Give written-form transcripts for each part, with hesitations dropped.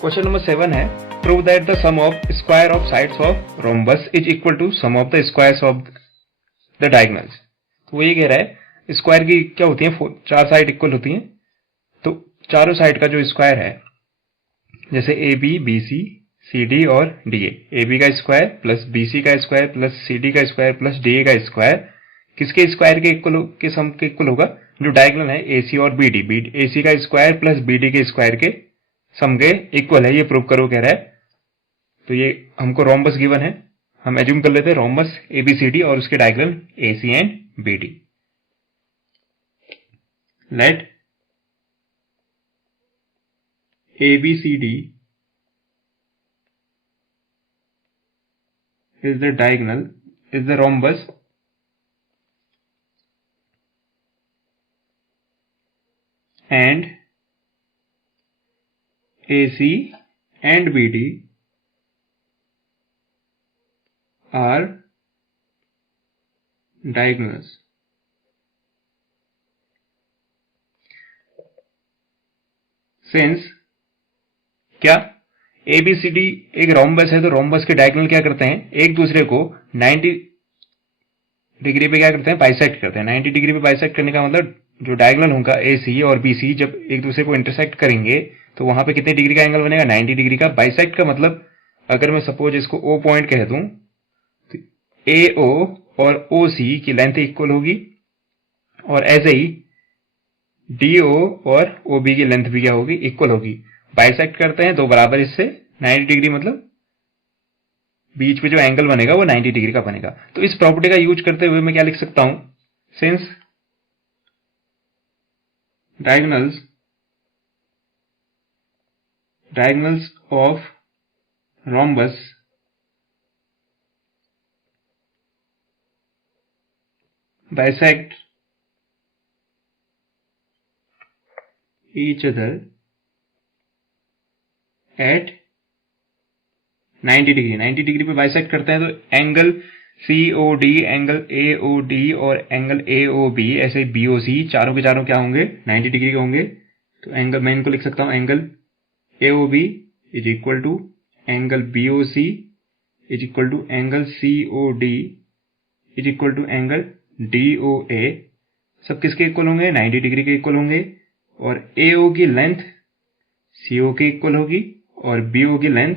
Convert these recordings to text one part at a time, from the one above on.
Question number 7 है prove that the sum of square of sides of rhombus is equal to sum of the squares of the diagonals. तो वो ये कह रहा है square की क्या होती है, चार साइड इक्वल होती हैं, तो चारों साइड का जो स्क्वायर है जैसे A B B C C D और डी ए बी का स्क्वायर प्लस बी सी का स्क्वायर प्लस सी डी का स्क्वायर प्लस डी ए का स्क्वायर किसके स्क्वायर के इक्वल के सम के इक्वल होगा, जो डायगोनल है ए सी और बी डी ए सी का स्क्वायर प्लस बी डी के स्क्वायर के सम के इक्वल है, ये प्रूव करो कह रहा है। तो ये हमको रोम्बस गिवन है, हम एज्यूम कर लेते हैं रोम्बस एबीसीडी और उसके diagonal A C and B D. Let ABCD is the diagonal is the rhombus and AC and BD are diagonals. Since क्या ABCD एक रोम्बस है तो रोम्बस के डायगोनल क्या करते हैं, एक दूसरे को 90 डिग्री पे क्या करते हैं, बाइसेक्ट करते हैं। 90 डिग्री पे बाइसेक्ट करने का मतलब जो डायगोनल होगा AC और BC जब एक दूसरे को इंटरसेक्ट करेंगे तो वहां पे कितने डिग्री का एंगल बनेगा, 90 डिग्री का। बाइसेक्ट का मतलब अगर मैं सपोज इसको O पॉइंट कह दूं तो AO और OC की लेंथ इक्वल होगी और ऐसे ही DO और OB की लेंथ भी क्या होगी, इक्वल होगी। बाइसेक्ट करते हैं तो बराबर इससे 90 डिग्री मतलब बीच में जो एंगल बनेगा वो 90 डिग्री का बनेगा। तो इस प्रॉपर्टी का यूज करते हुए मैं क्या लिख सकता हूं, since diagonals of rhombus bisect each other at 90 degree. 90 degree पे बाइसेक्ट करते हैं तो एंगल COD, एंगल AOD और एंगल AOB ऐसे BOC चारों के चारों क्या होंगे, 90 डिग्री के होंगे। तो एंगल मैं इनको लिख सकता हूं, angle AOB is equal to angle BOC is equal to angle COD is equal to angle DOA। सब किसके इक्वल होंगे, 90 डिग्री के इक्वल होंगे। और AO की लेंथ CO के इक्वल होगी और BO की लेंथ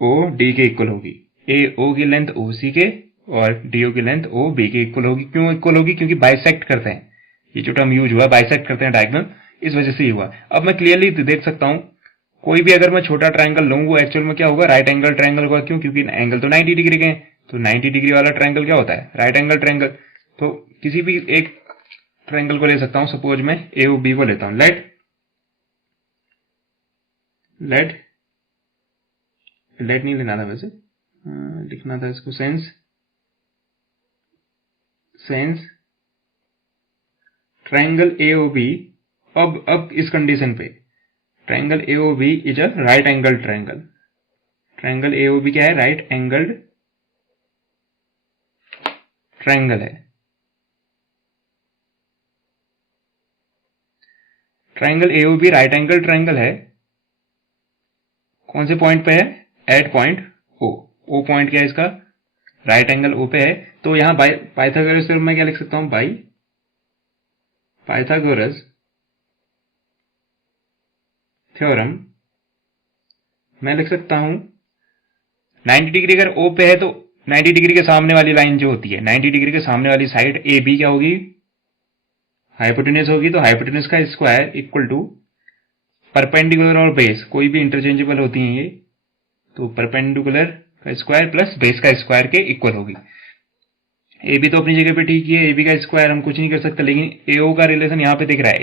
OD के इक्वल होगी। AO की लेंथ OC के और DO की लेंथ OB के इक्वल होगी। क्यों इक्वल होगी, क्योंकि बाइसेक्ट करते हैं, ये जो टर्म यूज हुआ बाइसेक्ट करते हैं डायगोनल, इस वजह से ही हुआ। अब मैं क्लियरली देख सकता हूं कोई भी अगर मैं छोटा ट्रायंगल लूं वो एक्चुअल में क्या होगा, राइट एंगल ट्रायंगल होगा। क्यों, क्योंकि एंगल तो 90 डिग्री के हैं, तो 90 डिग्री वाला ट्रायंगल क्या होता है, राइट एंगल ट्रायंगल। तो किसी भी एक ट्रायंगल को ले सकता हूं, सपोज मैं AOB को लेता हूं। लेट नहीं लेना था वैसे, लिखना था इसको सेंस ट्रायंगल AOB। अब इस कंडीशन पे triangle AOB is a right angle triangle. Triangle AOB क्या है, राइट एंगल्ड ट्रायंगल है। Triangle AOB right angle triangle है, कौन से पॉइंट पे है, एट पॉइंट O पॉइंट क्या है इसका, राइट एंगल O पे है। तो यहां पाइथागोरस थ्योरम में क्या लिख सकता हूं, बाई पाइथागोरस थ्योरम मैं लिख सकता हूं 90 डिग्री अगर O पे है तो 90 डिग्री के सामने वाली लाइन जो होती है, 90 डिग्री के सामने वाली साइड AB क्या होगी, हाइपोटेन्यूज होगी। तो हाइपोटेन्यूज का स्क्वायर इक्वल टू परपेंडिकुलर और बेस, कोई भी इंटरचेंजेबल होती हैं ये, तो परपेंडिकुलर का स्क्वायर प्लस बेस का स्क्वायर के इक्वल होगी। AB तो अपनी जगह पे ठीक है, AB का स्क्वायर हम कुछ नहीं कर सकते, लेकिन AO का रिलेशन यहां पे दिख रहा है।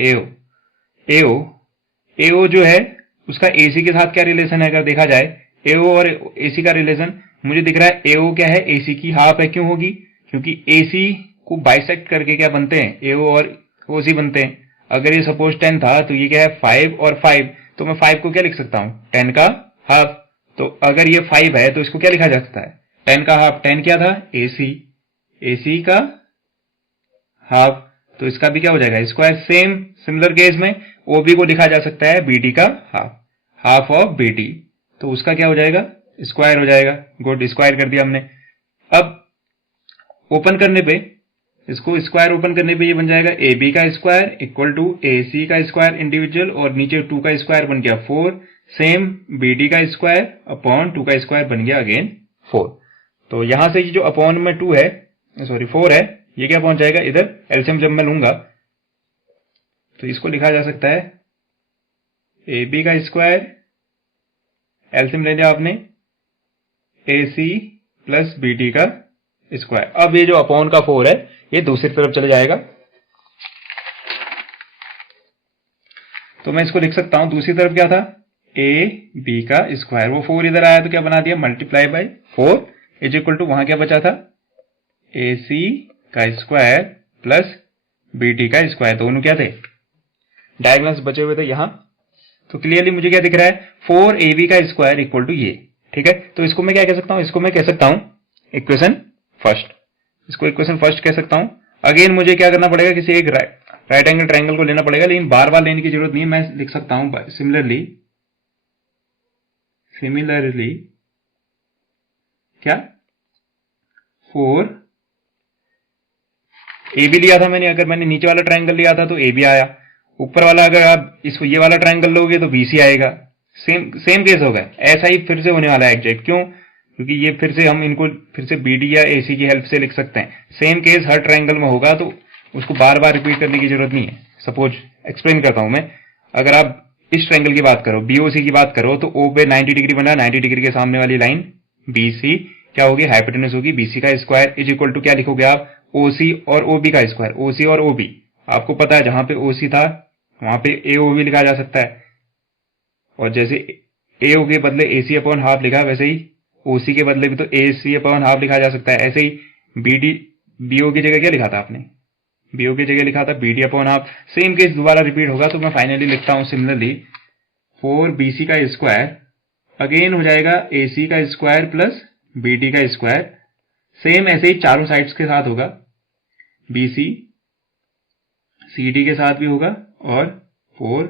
AO जो है उसका AC के साथ क्या रिलेशन है, अगर देखा जाए AO और AC का रिलेशन मुझे दिख रहा है, AO क्या है, AC की हाफ है। क्यों होगी, क्योंकि AC को बाइसेक्ट करके क्या बनते हैं, AO और OC बनते हैं। अगर ये सपोज 10 था तो ये क्या है 5 और 5, तो मैं 5 को क्या लिख सकता हूं, 10 का हाफ। तो अगर ये 5 है तो इसको क्या लिखा जा सकता है, 10 का हाफ। 10 क्या था, AC का हाफ, तो इसका भी क्या हो जाएगा, स्क्वायर। सिमिलर केस में OB को लिखा जा सकता है BD का half. Half of B D, तो उसका क्या हो जाएगा, स्क्वायर हो जाएगा। गुड, स्क्वायर कर दिया हमने। अब ओपन करने पे, इसको स्क्वायर ओपन करने पे ये बन जाएगा ए बी का square equal to A C का स्क्वायर इंडिविजुअल, और नीचे 2 का स्क्वायर बन गया 4, सेम बी डी का स्क्वायर अपॉन 2 का स्क्वायर बन गया अगेन 4। तो यहां से ये जो अपॉन में 2 है, सॉरी 4 है, ये क्या पहुंच जाएगा इधर, एलसीएम जब मैं लूंगा तो इसको लिखा जा सकता है ए बी का स्क्वायर, एलसीएम ले लिया आपने, ए सी प्लस बी डी का स्क्वायर। अब ये जो अपॉन का 4 है ये दूसरी तरफ चले जाएगा, तो मैं इसको लिख सकता हूं, दूसरी तरफ क्या था, ए बी का स्क्वायर, वो 4 इधर आया तो क्या बना दिया, multiply by 4 is equal to, वहां क्या बचा था, ए सी का स्क्वायर प्लस बी टी का स्क्वायर, दोनों क्या थे, डायगोनल्स बचे हुए थे यहां। तो क्लियरली मुझे क्या दिख रहा है, 4 ए बी का स्क्वायर इक्वल टू ये, ठीक है। तो इसको मैं क्या कह सकता हूं, इसको मैं कह सकता हूं इक्वेशन फर्स्ट, इसको इक्वेशन फर्स्ट कह सकता हूं। अगेन मुझे क्या करना पड़ेगा, किसी एक राइट एंगल ट्रायंगल को लेना पड़ेगा, लेकिन बार बार लेने की जरूरत नहीं है, मैं लिख सकता हूं सिमिलरली क्या, 4 ए बी लिया था मैंने, अगर मैंने नीचे वाला ट्रायंगल लिया था तो ए बी आया, ऊपर वाला अगर आप इसको ये वाला ट्रायंगल लोगे तो बी सी आएगा, सेम केस होगा। ऐसा ही फिर से होने वाला है एग्जैक्ट, क्यों, क्योंकि ये फिर से हम इनको फिर से बी डी या ए सी की हेल्प से लिख सकते हैं। सेम केस हर ट्रायंगल में होगा, तो उसको बार बार रिपीट करने की जरूरत नहीं है। सपोज एक्सप्लेन करता हूं मैं, अगर आप इस ट्रायंगल की बात करो, बीओसी की बात करो, तो ओ पे 90 डिग्री बना, 90 डिग्री के सामने वाली लाइन बीसी क्या होगी, हाइपोटेनस होगी, बीसी का स्क्वायर इज इक्वल टू क्या लिखोगे आप, ओसी और ओबी का स्क्वायर। ओसी और ओबी आपको पता है, जहां पे ओसी था वहां पे एओबी लिखा जा सकता है, और जैसे एओ के बदले एसी अपॉन हाफ लिखा, वैसे ही ओसी के बदले भी तो एसी अपॉन हाफ लिखा जा सकता है। ऐसे ही बीडी बीओ की जगह क्या लिखा था आपने, बीओ की जगह लिखा था BD upon half. Same case दोबारा रिपीट होगा, तो मैं फाइनली लिखता हूं सिमिलरली 4 बीसी का स्क्वायर अगेन हो जाएगा एसी का स्क्वायर प्लस बीडी का स्क्वायर। सेम ऐसे ही चारों साइड्स के साथ होगा, बीसी सीडी के साथ भी होगा और 4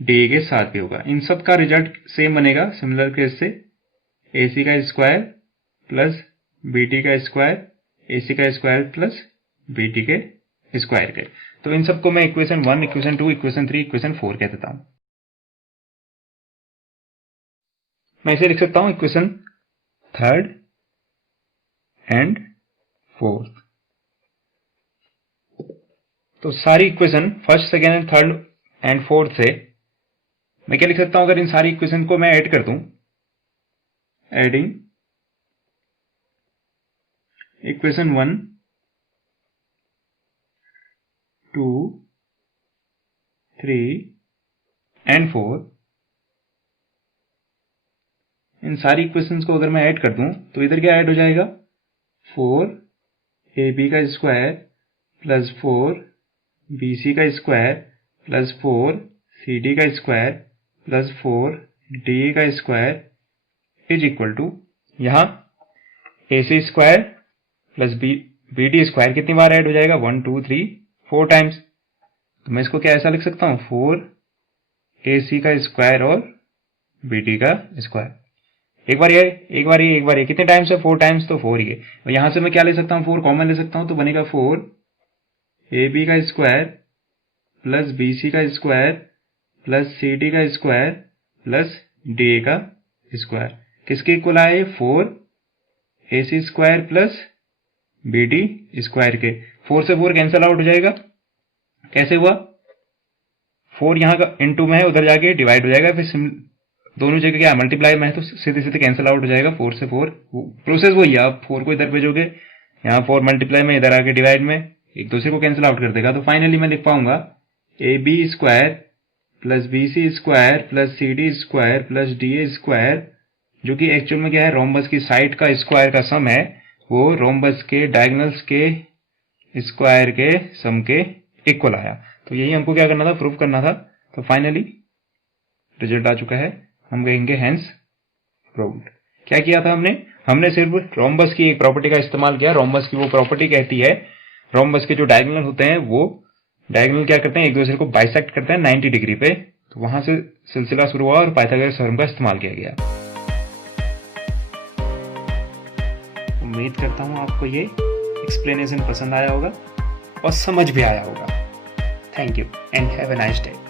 डी के साथ भी होगा। इन सब का रिजल्ट सेम बनेगा सिमिलर केस से, एसी का स्क्वायर प्लस बीटी का स्क्वायर, एसी का स्क्वायर प्लस बीटी के स्क्वायर के। तो इन सबको मैं इक्वेशन 1, इक्वेशन 2, इक्वेशन 3, इक्वेशन 4 कह देता हूं। मैं इसे लिख सकता हूं इक्वेशन 3rd एंड 4th। तो सारी equation 1st, 2nd and 3rd and 4th से मैं क्या लिख सकता हूं, अगर इन सारी इक्वेशन को मैं ऐड कर दूं, एडिंग इक्वेशन 1, 2, 3 एंड 4, इन सारी इक्वेशंस को अगर मैं ऐड कर दूं तो इधर क्या ऐड हो जाएगा, 4 ए बी का स्क्वायर प्लस 4 बी सी का स्क्वायर प्लस 4 सी डी का स्क्वायर प्लस 4 डी का स्क्वायर इज इक्वल टू, यहां A C square plus B D square कितनी बार ऐड हो जाएगा, 1 2 3 4 टाइम्स। तो मैं इसको क्या ऐसा लिख सकता हूं, 4 ए सी का स्क्वायर और बी डी का स्क्वायर। एक बार ये कितने टाइम्स है, 4 टाइम्स, तो 4 ही है। और यहां से मैं क्या ले सकता हूं, 4 कॉमन ले सकता हूं, तो बनेगा 4 ए बी का स्क्वायर प्लस बी सी का स्क्वायर प्लस सी डी का स्क्वायर प्लस डी ए का स्क्वायर। किसके इक्वल आए, 4 A C square plus B D square के। 4 से 4 कैंसल आउट हो जाएगा, कैसे हुआ, 4 यहां का इनटू में है, उधर जाके डिवाइड हो जाएगा, फिर दोनों जगह क्या मल्टीप्लाई में है तो सीधे सीधे कैंसिल आउट हो जाएगा। 4 से 4 प्रोसेस वही है, आप 4 को इधर भेजोगे, यहाँ 4 मल्टीप्लाई में, इधर आके डिवाइड में, एक दूसरे को कैंसिल आउट कर देगा। तो फाइनली मैं लिख पाऊंगा A B square plus B C square plus C D square plus D A square, जो कि एक्चुअल में क्या है, रोम्बस की साइड का स्क्वायर का सम है, वो रोम्बस के डायगोनल्स के स्क्वायर के सम के इक्वल आया। तो यही हमको क्या करना था, प्रूव करना था। तो फाइनली रिजल्ट आ चुका है, हम कहेंगे हेंस प्रूव्ड। क्या किया था हमने सिर्फ रोम्बस की एक प्रॉपर्टी का इस्तेमाल किया। रोम्बस की वो प्रॉपर्टी कहती है, रोम्बस के जो डायगोनल होते हैं वो डायगोनल क्या करते हैं, एक दूसरे को बाइसेक्ट करते हैं 90 डिग्री पे। तो वहां से सिलसिला शुरू हुआ और पाइथागोरस थ्योरम का इस्तेमाल किया गया। उम्मीद करता हूं आपको ये एक्सप्लेनेशन पसंद आया होगा और समझ भी आया होगा। Thank you and have a nice day.